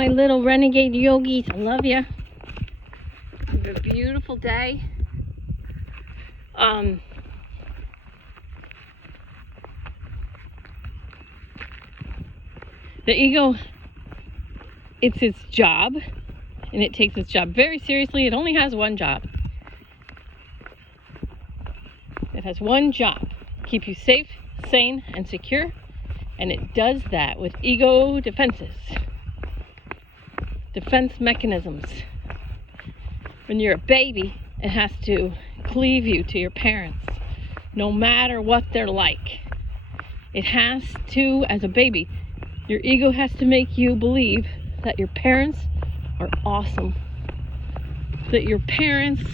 my little renegade yogis. I love you. Have a beautiful day. The ego, it's its job, and it takes its job very seriously. It only has one job. It has one job: keep you safe, sane, and secure. And it does that with ego defenses, defense mechanisms. When you're a baby, it has to cleave you to your parents, no matter what they're like. It has to, as a baby, your ego has to make you believe that your parents are awesome, that your parents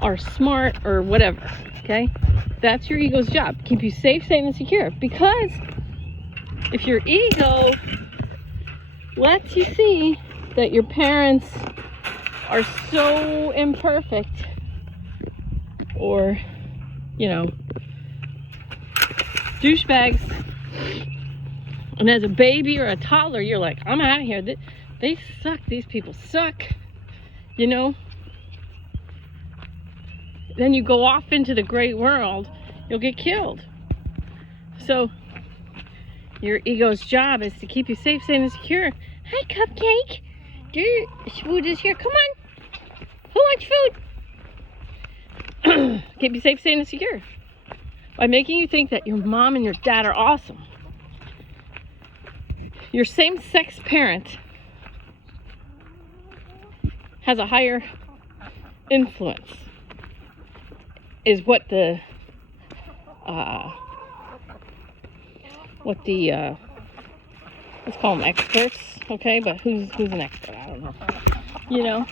are smart or whatever, okay? That's your ego's job, keep you safe, sane, and secure. Because if your ego lets you see that your parents are so imperfect, or, you know, douchebags, and as a baby or a toddler, you're like, I'm out of here. They suck. These people suck. You know? Then you go off into the great world, you'll get killed. So, your ego's job is to keep you safe, sane, and secure. Hi, Cupcake. Food is here. Come on. Who wants food? Keep you safe, sane, and secure. By making you think that your mom and your dad are awesome. Your same-sex parent has a higher influence, is what let's call them experts, okay? But who's an expert? I don't know. You know?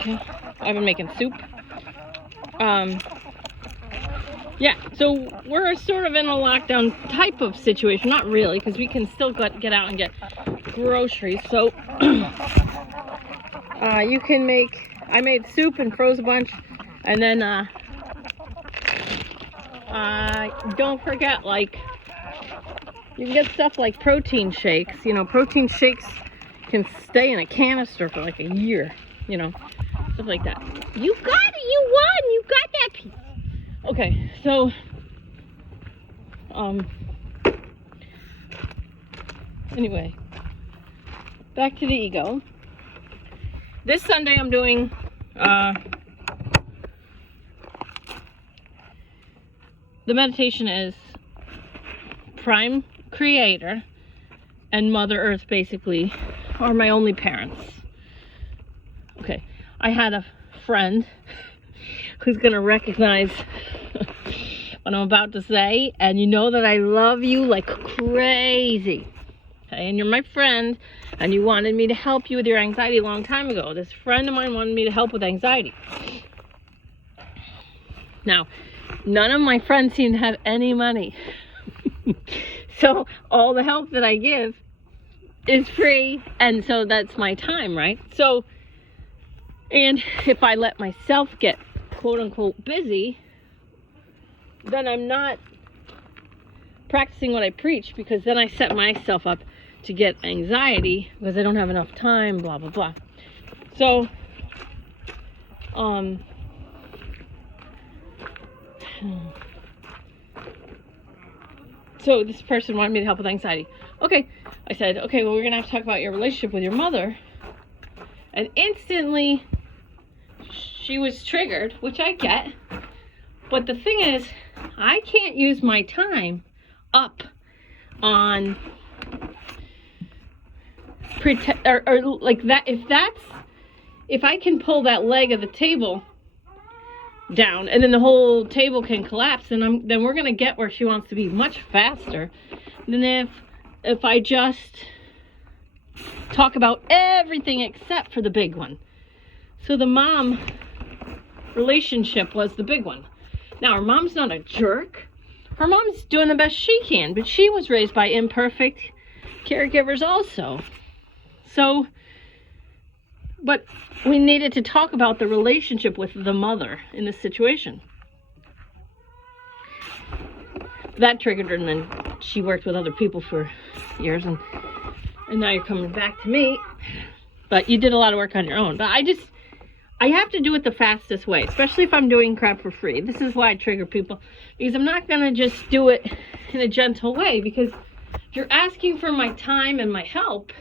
Okay. I've been making soup. Yeah, so we're sort of in a lockdown type of situation. Not really, because we can still get out and get groceries. So you can I made soup and froze a bunch, and then don't forget, like, you can get stuff like protein shakes. You know, protein shakes can stay in a canister for like a year, you know, stuff like that. You got it, you won, you got that piece. Okay, so anyway, back to the ego. This Sunday I'm doing the meditation is Prime Creator and Mother Earth, basically, are my only parents. Okay, I had a friend who's gonna recognize what I'm about to say, and you know that I love you like crazy. Okay, and you're my friend, and you wanted me to help you with your anxiety a long time ago. This friend of mine wanted me to help with anxiety. Now, none of my friends seem to have any money. So all the help that I give is free, and so that's my time, right? So, and if I let myself get quote unquote busy, then I'm not practicing what I preach, because then I set myself up to get anxiety because I don't have enough time, blah blah blah. So so this person wanted me to help with anxiety. Okay, I said, okay, well, we're gonna have to talk about your relationship with your mother. And instantly she was triggered, which I get. But the thing is, I can't use my time up on or like that. If I can pull that leg of the table down and then the whole table can collapse, then we're gonna get where she wants to be much faster than if I just talk about everything except for the big one. So the mom relationship was the big one. Now, her mom's not a jerk. Her mom's doing the best she can, but she was raised by imperfect caregivers also. So, but we needed to talk about the relationship with the mother in this situation. that triggered her, and then she worked with other people for years, and now you're coming back to me. But you did a lot of work on your own. But I have to do it the fastest way, especially if I'm doing crap for free. This is why I trigger people, because I'm not going to just do it in a gentle way, because you're asking for my time and my help,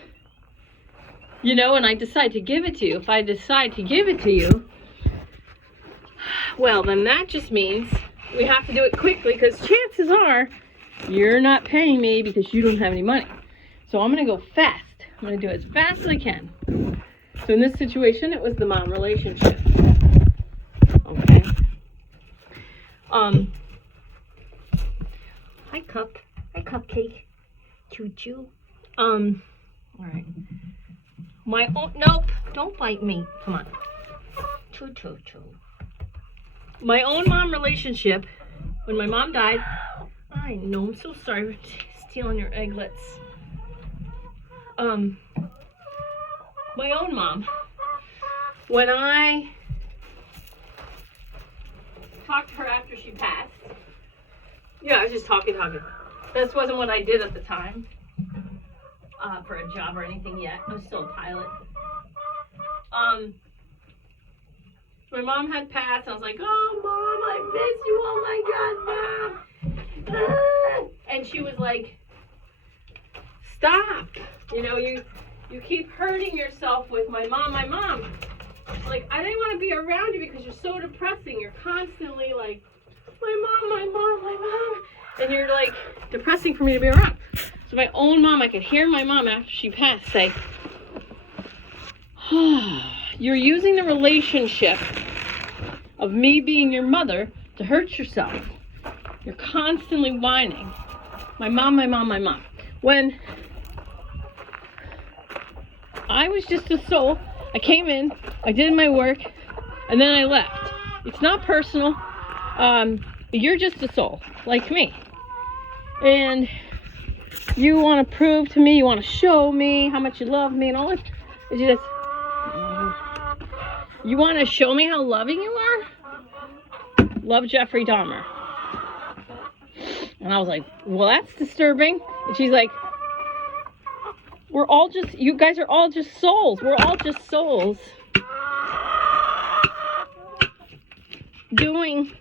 you know, and I decide to give it to you. If I decide to give it to you, well, then that just means we have to do it quickly, because chances are you're not paying me because you don't have any money. So I'm going to go fast. I'm going to do it as fast as I can. So in this situation, it was the mom relationship. Okay. Hi, Cupcake. Choo-choo. All right. Nope. Don't bite me. Come on. Choo-choo-choo. My own mom relationship, when my mom died, I know, I'm so sorry for stealing your egglets. My own mom, when I talked to her after she passed, I was just talking. This wasn't what I did at the time for a job or anything yet. I was still a pilot. My mom had passed, and I was like, oh, Mom, I miss you. Oh, my God, Mom. And she was like, stop. You know, you keep hurting yourself with my mom. Like, I didn't want to be around you because you're so depressing. You're constantly like, my mom. And you're like, depressing for me to be around. So my own mom, I could hear my mom after she passed say, you're using the relationship of me being your mother to hurt yourself. You're constantly whining. My mom. When I was just a soul, I came in, I did my work, and then I left. It's not personal. You're just a soul, like me. And you want to prove to me, you want to show me how much you love me and all this. It's just, you want to show me how loving you are? Love Jeffrey Dahmer. And I was like, well, that's disturbing. And she's like, you guys are all just souls. We're all just souls doing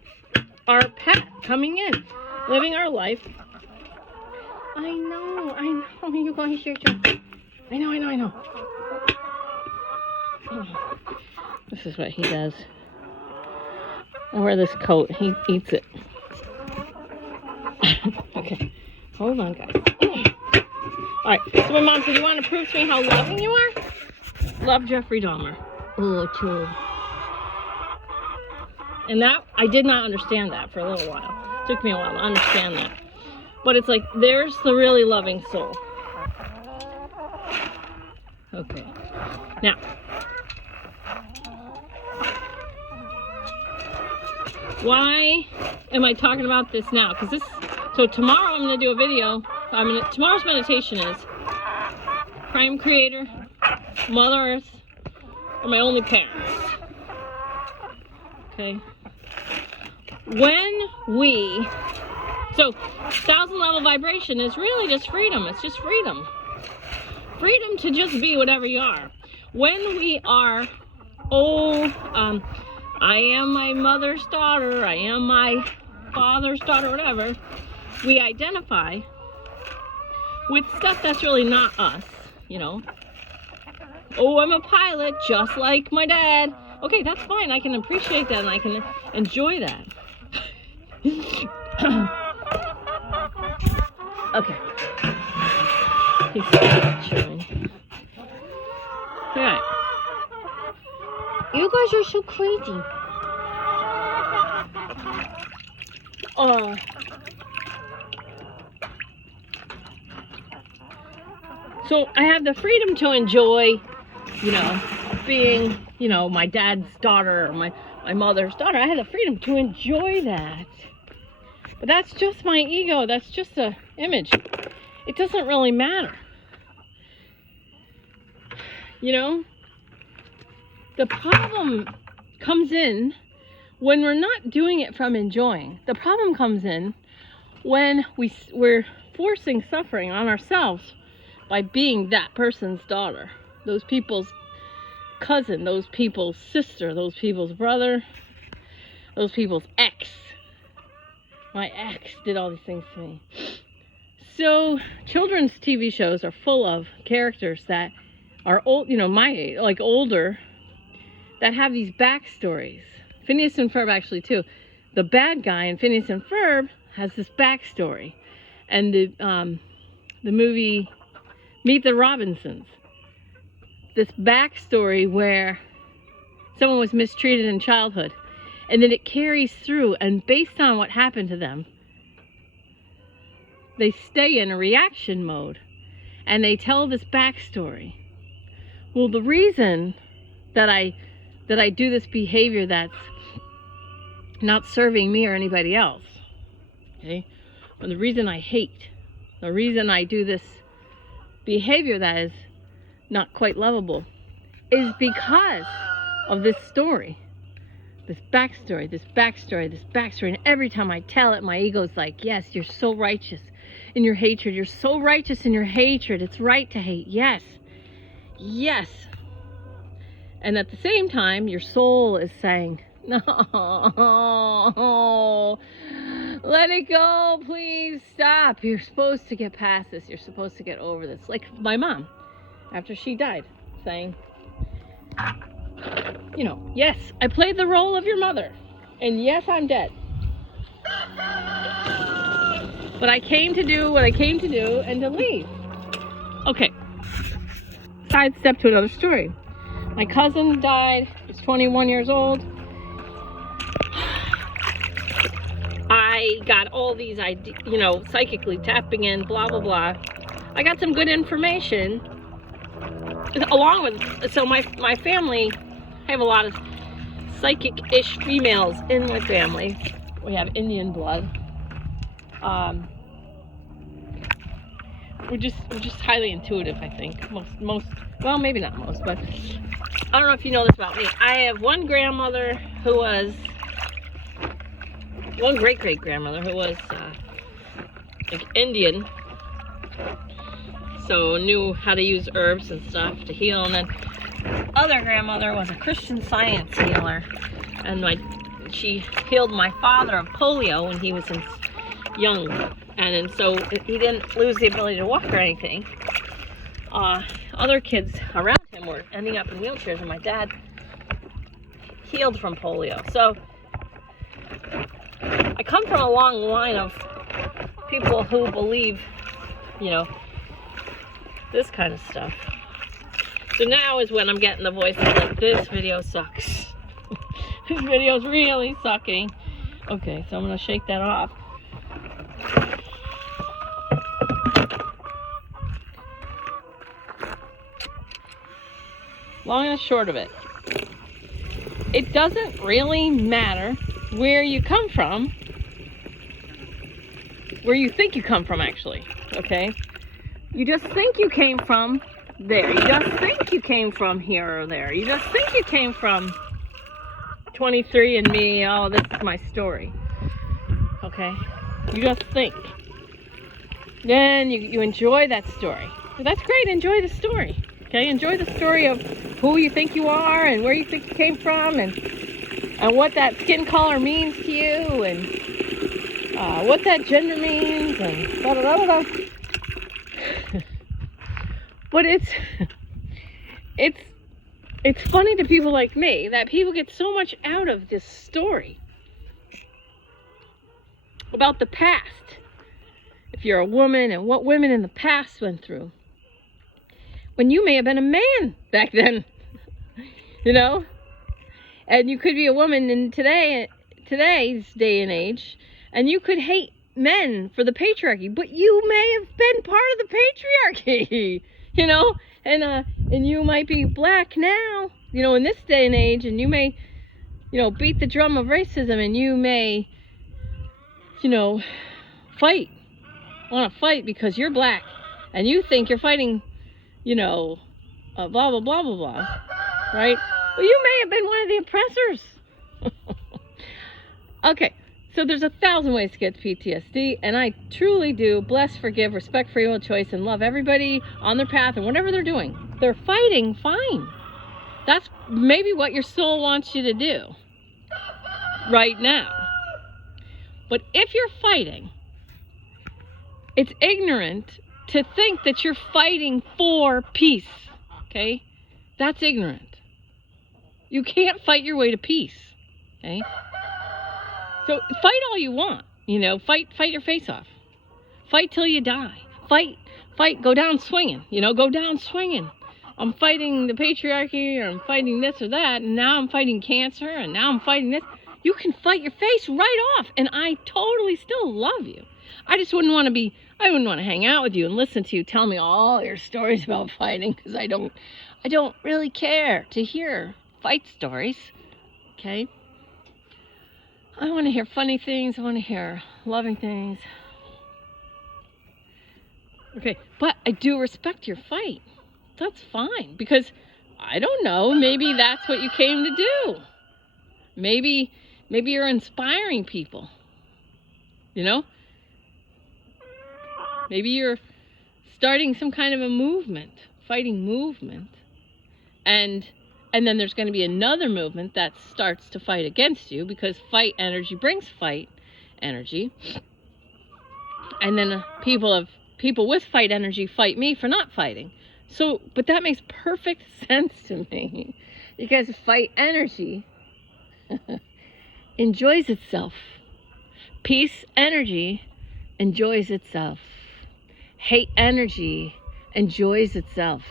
our path, coming in, living our life. I know. You guys here, Joe. I know. Oh, this is what he does. I wear this coat. He eats it. Okay. Hold on, guys. Alright, so my mom said, you want to prove to me how loving you are? Love Jeffrey Dahmer. Oh, true. And that, I did not understand that for a little while. It took me a while to understand that. But it's like, there's the really loving soul. Okay. Now, why am I talking about this now? So tomorrow I'm going to do a video. Tomorrow's meditation is Prime Creator, Mother Earth, are my only parents. Okay. So 1,000 level vibration is really just freedom. It's just freedom. Freedom to just be whatever you are. When we are, I am my mother's daughter, I am my father's daughter, whatever, we identify with stuff that's really not us, you know. Oh, I'm a pilot just like my dad. Okay, that's fine. I can appreciate that and I can enjoy that. Okay. He's chewing. Alright. You guys are so crazy. So I have the freedom to enjoy, being, my dad's daughter or my mother's daughter. I have the freedom to enjoy that. But that's just my ego. That's just an image. It doesn't really matter. The problem comes in when we're not doing it from enjoying. The problem comes in when we're forcing suffering on ourselves by being that person's daughter, those people's cousin, those people's sister, those people's brother, those people's ex. My ex did all these things to me. So children's TV shows are full of characters that are old, my age, like older, that have these backstories. Phineas and Ferb actually too. The bad guy in Phineas and Ferb has this backstory. And the movie Meet the Robinsons, this backstory where someone was mistreated in childhood, and then it carries through, and based on what happened to them, they stay in a reaction mode, and they tell this backstory. Well, the reason that I do this behavior that's not serving me or anybody else, okay, or the reason I hate, the reason I do this behavior that is not quite lovable, is because of this story, this backstory, this backstory, this backstory. And every time I tell it, my ego's like, yes, you're so righteous in your hatred. You're so righteous in your hatred. It's right to hate. Yes. Yes. And at the same time, your soul is saying, no, let it go, please stop. You're supposed to get past this. You're supposed to get over this. Like my mom, after she died, saying, yes, I played the role of your mother, and yes, I'm dead. But I came to do what I came to do and to leave. Okay. Sidestep to another story. My cousin died. He was 21 years old. I got all these, psychically tapping in, blah, blah, blah. I got some good information. Along with, so my family, I have a lot of psychic-ish females in my family. We have Indian blood. We're just highly intuitive, I think. Most, well, maybe not most, but I don't know if you know this about me. I have one grandmother who was, one great-great-grandmother who was like Indian, so knew how to use herbs and stuff to heal. And then other grandmother was a Christian Science healer, and she healed my father of polio when he was young, and so he didn't lose the ability to walk or anything. Other kids around him were ending up in wheelchairs, and my dad healed from polio. So I come from a long line of people who believe, this kind of stuff. So now is when I'm getting the voices like, this video sucks. This video's really sucking. Okay, so I'm going to shake that off. Long and short of it, it doesn't really matter where you come from, where you think you come from, actually, okay? You just think you came from there. You just think you came from here or there. You just think you came from 23andMe. Oh, this is my story, okay? You just think. Then you enjoy that story. That's great. Enjoy the story. Okay, enjoy the story of who you think you are and where you think you came from, and what that skin color means to you, and what that gender means, and blah, blah, blah, blah. But it's funny to people like me that people get so much out of this story about the past. If you're a woman and what women in the past went through, when you may have been a man back then, and you could be a woman in today's day and age, and you could hate men for the patriarchy, but you may have been part of the patriarchy, and you might be black now, in this day and age, and you may, beat the drum of racism, and you may, want to fight because you're black, and you think you're fighting, blah, blah, blah, blah, blah, right? Well, you may have been one of the oppressors. Okay, So there's 1,000 ways to get PTSD, and I truly do bless, forgive, respect free will choice, and love everybody on their path and whatever they're doing. They're fighting, fine. That's maybe what your soul wants you to do right now. But if you're fighting, it's ignorant to think that you're fighting for peace, okay? That's ignorant. You can't fight your way to peace, okay? So fight all you want, fight your face off. Fight till you die. Fight, go down swinging, go down swinging. I'm fighting the patriarchy, or I'm fighting this or that, and now I'm fighting cancer, and now I'm fighting this. You can fight your face right off, and I totally still love you. I just wouldn't want to hang out with you and listen to you tell me all your stories about fighting, because I don't really care to hear fight stories, okay? I want to hear funny things. I want to hear loving things. Okay, but I do respect your fight. That's fine, because I don't know, maybe that's what you came to do. Maybe you're inspiring people, Maybe you're starting some kind of a movement, fighting movement, and then there's going to be another movement that starts to fight against you, because fight energy brings fight energy, and then people with fight energy fight me for not fighting. So, but that makes perfect sense to me, because fight energy enjoys itself. Peace energy enjoys itself. Hate energy enjoys itself.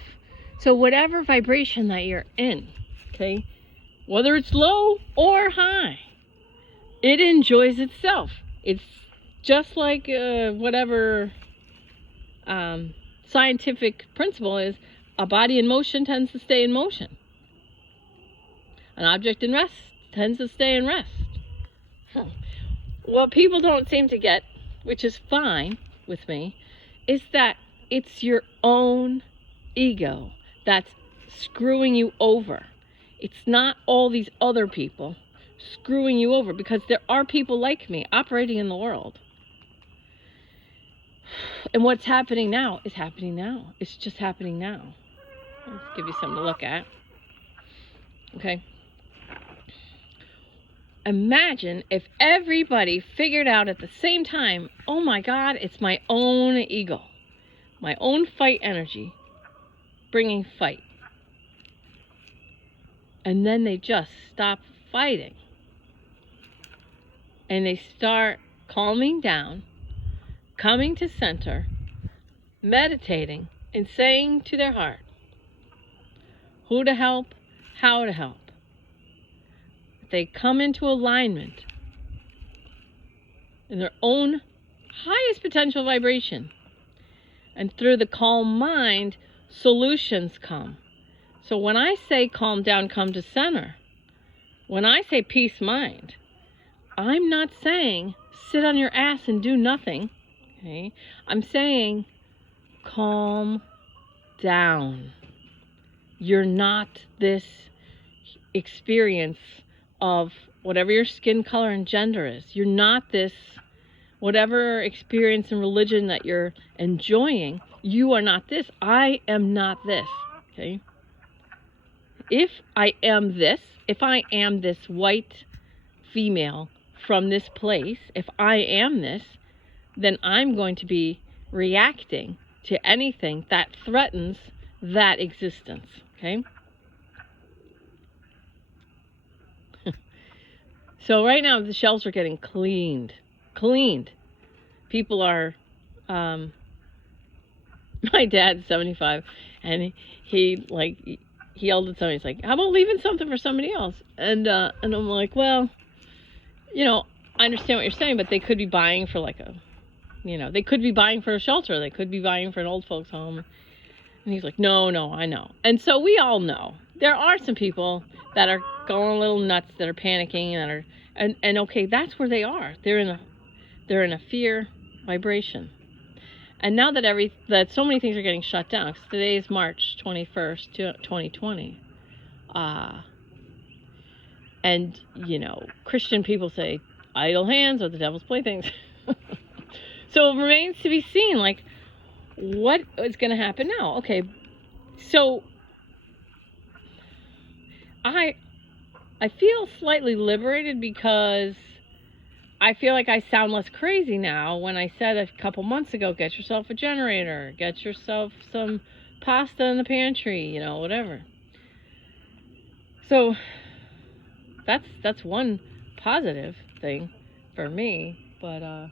So whatever vibration that you're in, okay, whether it's low or high, it enjoys itself. It's just like whatever scientific principle is, a body in motion tends to stay in motion. An object in rest tends to stay in rest. What people don't seem to get, which is fine with me, is that it's your own ego that's screwing you over. It's not all these other people screwing you over, because there are people like me operating in the world. And what's happening now is happening now. It's just happening now. Let's give you something to look at. Okay. Imagine if everybody figured out at the same time, oh my God, it's my own ego, my own fight energy, bringing fight. And then they just stop fighting. And they start calming down, coming to center, meditating, and saying to their heart, who to help, how to help. They come into alignment in their own highest potential vibration. And through the calm mind, solutions come. So when I say calm down, come to center, when I say peace mind, I'm not saying sit on your ass and do nothing. Okay? I'm saying calm down. You're not this experience of whatever your skin color and gender is. You're not this whatever experience and religion that you're enjoying. You are not this. I am not this. Okay? If I am this white female from this place, if I am this, then I'm going to be reacting to anything that threatens that existence. Okay? So right now the shelves are getting cleaned. People are, my dad's 75, and he yelled at somebody. He's like, how about leaving something for somebody else? And I'm like, well, I understand what you're saying, but they could be buying for they could be buying for a shelter. They could be buying for an old folks home. And he's like, no, I know. And so we all know there are some people that are going a little nuts, that are panicking, and okay, that's where they are. They're in a fear vibration. And now that so many things are getting shut down, because today is March 21st, 2020, and Christian people say, idle hands are the devil's playthings. So it remains to be seen, like, what is going to happen now? Okay, so I feel slightly liberated because I feel like I sound less crazy now when I said a couple months ago, get yourself a generator, get yourself some pasta in the pantry, you know, whatever. So that's one positive thing for me, but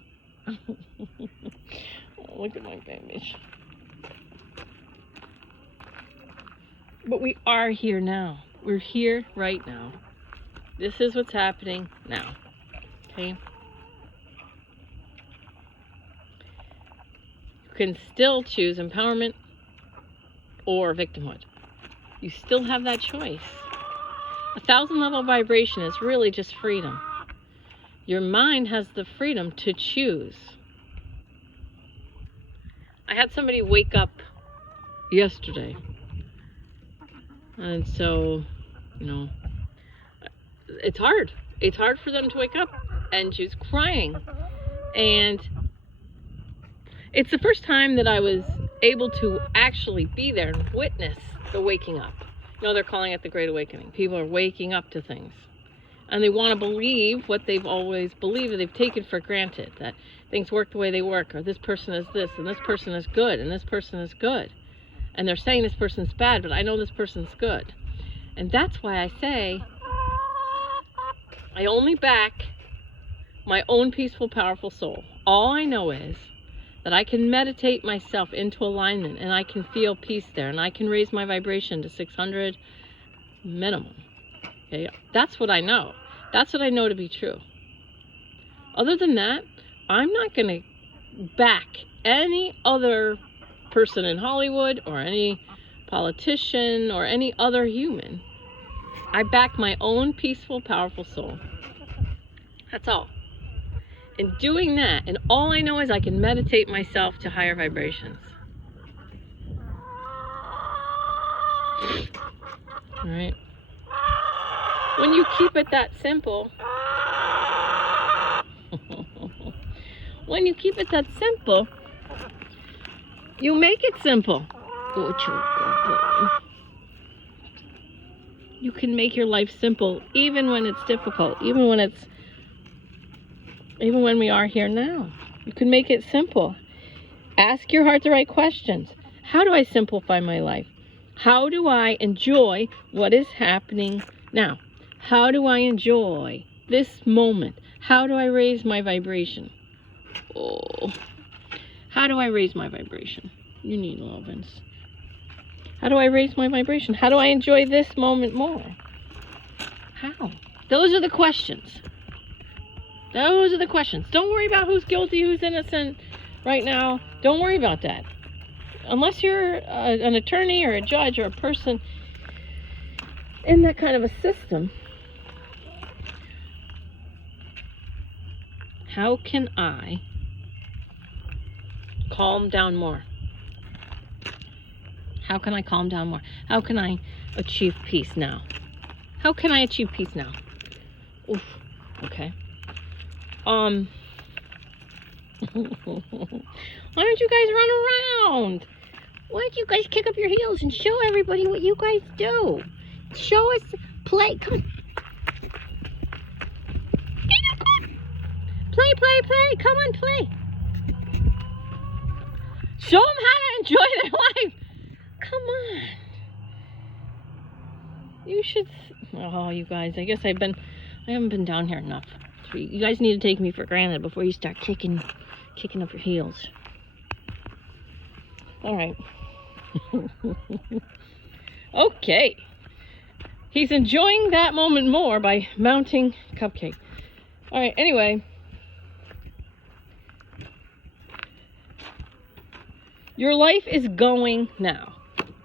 look at my babies. But we are here now. We're here right now. This is what's happening now. Okay? You can still choose empowerment or victimhood. You still have that choice. 1,000 level vibration is really just freedom. Your mind has the freedom to choose. I had somebody wake up yesterday. And so, you know, it's hard. It's hard for them to wake up. And she was crying. And it's the first time that I was able to actually be there and witness the waking up. You know, they're calling it the Great Awakening. People are waking up to things. And they want to believe what they've always believed, that they've taken for granted, that things work the way they work, or this person is this, and this person is good, and this person is good. And they're saying this person's bad, but I know this person's good. And that's why I say, I only back my own peaceful, powerful soul. All I know is that I can meditate myself into alignment, and I can feel peace there, and I can raise my vibration to 600 minimum. Okay, that's what I know. That's what I know to be true. Other than that, I'm not going to back any other person in Hollywood or any politician or any other human. I back my own peaceful, powerful soul. That's all. In doing that, and all I know is I can meditate myself to higher vibrations. All right. When you keep it that simple, when you keep it that simple, you make it simple. You can make your life simple even when it's difficult, even when we are here now. You can make it simple. Ask your heart the right questions. How do I simplify my life? How do I enjoy what is happening now? How do I enjoy this moment? How do I raise my vibration? Oh, how do I raise my vibration? You need lovins. How do I raise my vibration? How do I enjoy this moment more? How? Those are the questions. Those are the questions. Don't worry about who's guilty, who's innocent right now. Don't worry about that. Unless you're an attorney or a judge or a person in that kind of a system, how can I calm down more? How can I calm down more? How can I achieve peace now? How can I achieve peace now? Oof. Okay. Why don't you guys run around? Why don't you guys kick up your heels and show everybody what you guys do? Show us, play, come on. Play, come on, play. Show them how to enjoy their life. Come on. You should, oh, you guys, I guess I haven't been down here enough. You guys need to take me for granted before you start kicking up your heels. All right. Okay. He's enjoying that moment more by mounting Cupcake. All right, anyway. Your life is going now.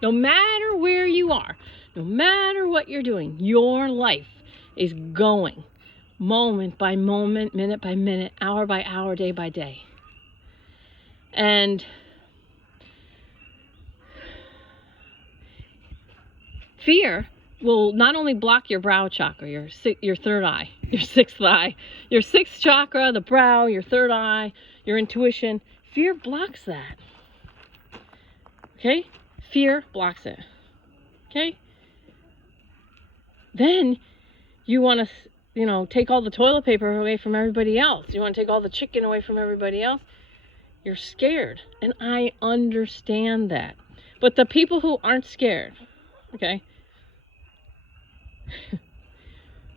No matter where you are, no matter what you're doing, your life is going. Moment by moment, minute by minute, hour by hour, day by day. And fear will not only block your brow chakra, your third eye, your sixth eye, your sixth chakra, the brow, your third eye, your intuition. Fear blocks that. Okay? Fear blocks it. Okay? Then you want to, take all the toilet paper away from everybody else. You want to take all the chicken away from everybody else. You're scared. And I understand that. But the people who aren't scared, okay,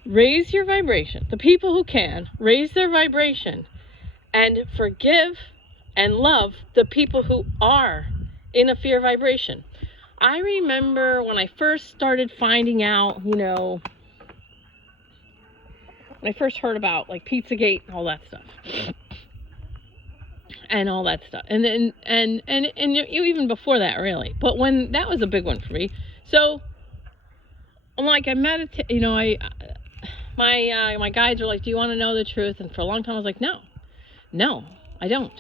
raise your vibration. The people who can, raise their vibration and forgive and love the people who are in a fear vibration. I remember when I first started finding out, when I first heard about like Pizzagate and all that stuff. And all that stuff. And then, and even before that, really. But when, that was a big one for me. So, I'm like, I meditate, my guides were like, do you want to know the truth? And for a long time, I was like, no, I don't,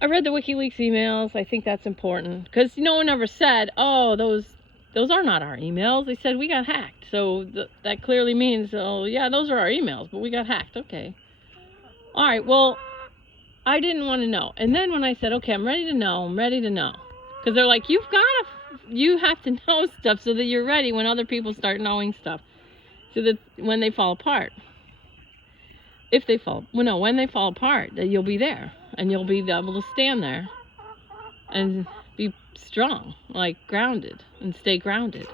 I read the WikiLeaks emails. I think that's important. Because no one ever said, oh, those are not our emails. They said we got hacked. So that clearly means, oh, yeah, those are our emails, but we got hacked. Okay. All right, well, I didn't want to know. And then when I said, okay, I'm ready to know. Because they're like, you have to know stuff so that you're ready when other people start knowing stuff. So that when they fall apart. When they fall apart, that you'll be there. And you'll be able to stand there and be strong, like grounded, and stay grounded.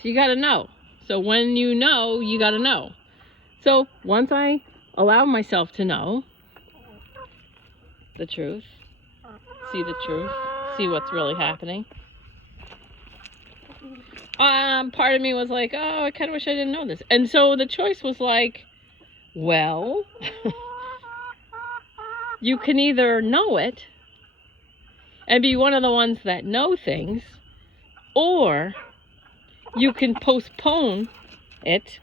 So you got to know. So when you know, you got to know. So once I allow myself to know the truth, see the truth, see what's really happening. Part of me was like, oh, I kind of wish I didn't know this. And so the choice was like, well, you can either know it and be one of the ones that know things, or you can postpone it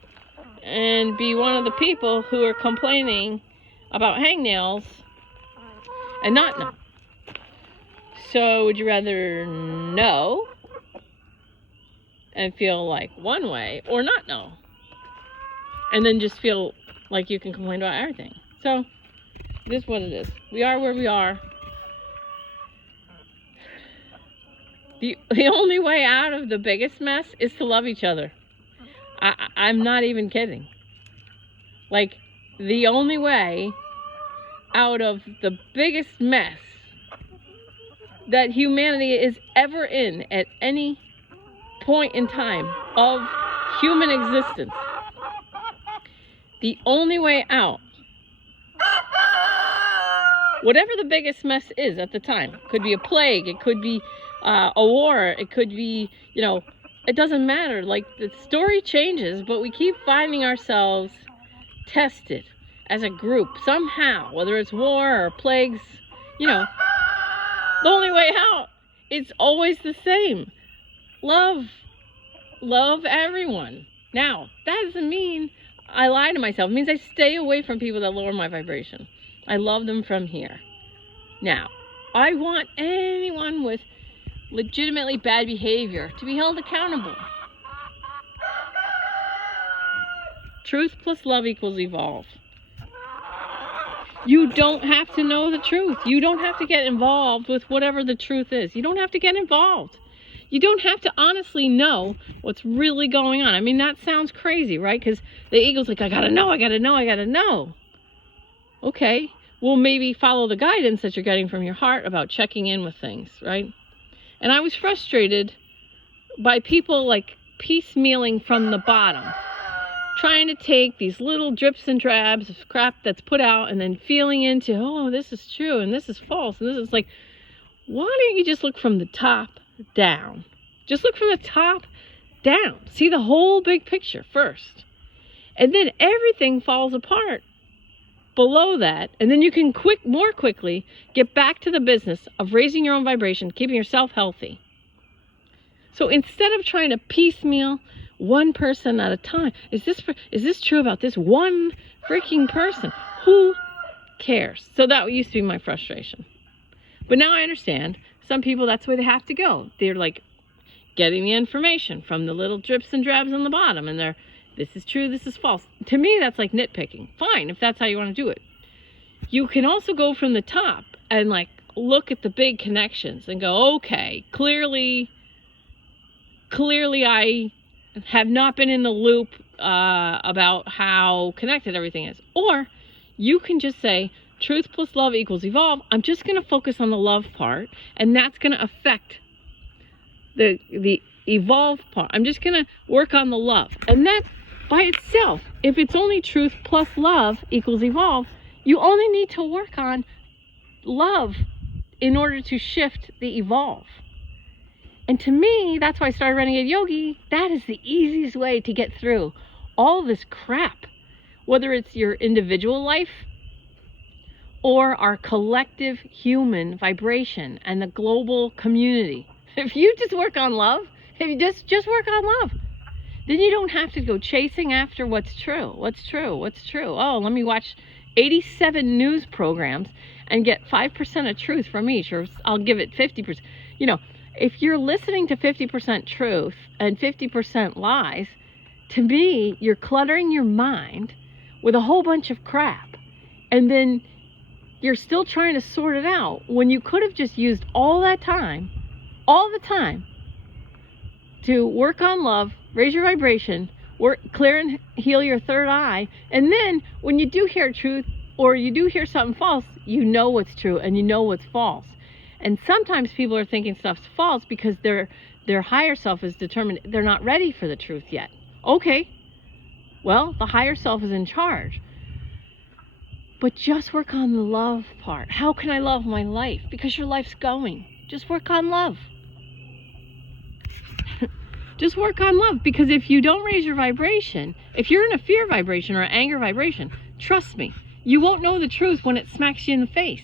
and be one of the people who are complaining about hangnails and not know. So would you rather know and feel like one way, or not know and then just feel like you can complain about everything? So it is what it is. We are where we are. The only way out of the biggest mess is to love each other. I'm not even kidding. Like, the only way out of the biggest mess that humanity is ever in at any point in time of human existence, the only way out, whatever the biggest mess is at the time, could be a plague, it could be a war, it could be, it doesn't matter. Like, the story changes, but we keep finding ourselves tested as a group somehow, whether it's war or plagues, the only way out, it's always the same. Love everyone. Now, that doesn't mean I lie to myself. It means I stay away from people that lower my vibration. I love them from here. Now, I want anyone with legitimately bad behavior to be held accountable. Truth plus love equals evolve. You don't have to know the truth. You don't have to get involved with whatever the truth is. You don't have to get involved. You don't have to honestly know what's really going on. I mean, that sounds crazy, right? Because the ego's like, I gotta know. Okay, well, maybe follow the guidance that you're getting from your heart about checking in with things, right? And I was frustrated by people like piecemealing from the bottom, trying to take these little drips and drabs of crap that's put out and then feeling into, oh, this is true and this is false. And this is like, why don't you just look from the top down? Just look from the top down. See the whole big picture first. And then everything falls apart below that. And then you can more quickly get back to the business of raising your own vibration, keeping yourself healthy. So instead of trying to piecemeal one person at a time, is this true about this one freaking person? Who cares? So that used to be my frustration. But now I understand some people, that's where they have to go. They're like, getting the information from the little drips and drabs on the bottom, and they're, this is true, this is false. To me, that's like nitpicking. Fine, if that's how you want to do it. You can also go from the top and like look at the big connections and go, okay, clearly I have not been in the loop about how connected everything is. Or you can just say, truth plus love equals evolve. I'm just going to focus on the love part, and that's going to affect the evolve part. I'm just going to work on the love. And that by itself, if it's only truth plus love equals evolve, you only need to work on love in order to shift the evolve. And to me, that's why I started Renegade Yogi. That is the easiest way to get through all this crap, whether it's your individual life or our collective human vibration and the global community. If you just work on love, if you just work on love, then you don't have to go chasing after what's true. What's true? What's true? Oh, let me watch 87 news programs and get 5% of truth from each, or I'll give it 50%. You know, if you're listening to 50% truth and 50% lies, to me, you're cluttering your mind with a whole bunch of crap. And then you're still trying to sort it out when you could have just used all that time, all the time, to work on love, raise your vibration, work, clear and heal your third eye. And then when you do hear truth or you do hear something false, you know what's true and you know what's false. And sometimes people are thinking stuff's false because their higher self is determined they're not ready for the truth yet. Okay, well, the higher self is in charge. But just work on the love part. How can I love my life? Because your life's going. Just work on love. Just work on love. Because if you don't raise your vibration, if you're in a fear vibration or an anger vibration, trust me, you won't know the truth when it smacks you in the face.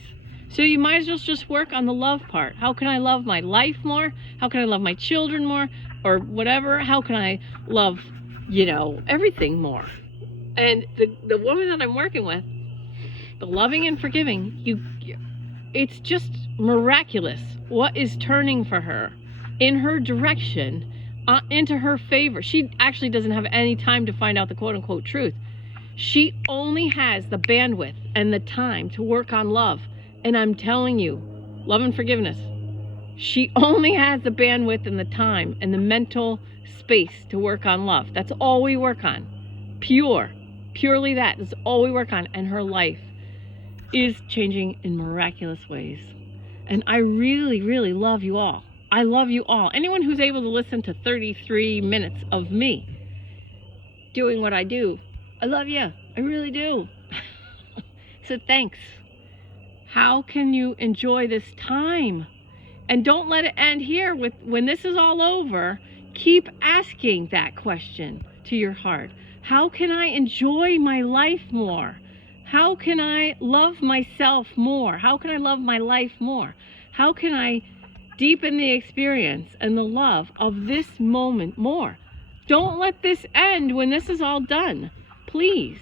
So you might as well just work on the love part. How can I love my life more? How can I love my children more? Or whatever. How can I love, you know, everything more? And the woman that I'm working with, the loving and forgiving, it's just miraculous what is turning for her in her direction, into her favor. She actually doesn't have any time to find out the quote-unquote truth. She only has the bandwidth and the time to work on love. And I'm telling you, love and forgiveness, she only has the bandwidth and the time and the mental space to work on love. That's all we work on. Purely that is all we work on. And her life is changing in miraculous ways. And I really, really love you all. I love you all. Anyone who's able to listen to 33 minutes of me doing what I do, I love you. I really do. So thanks. How can you enjoy this time? And don't let it end here. When this is all over, keep asking that question to your heart. How can I enjoy my life more? How can I love myself more? How can I love my life more? How can I deepen the experience and the love of this moment more? Don't let this end when this is all done. Please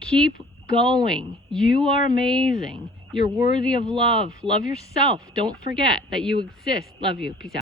keep going. You are amazing. You're worthy of love. Love yourself. Don't forget that you exist. Love you. Peace out.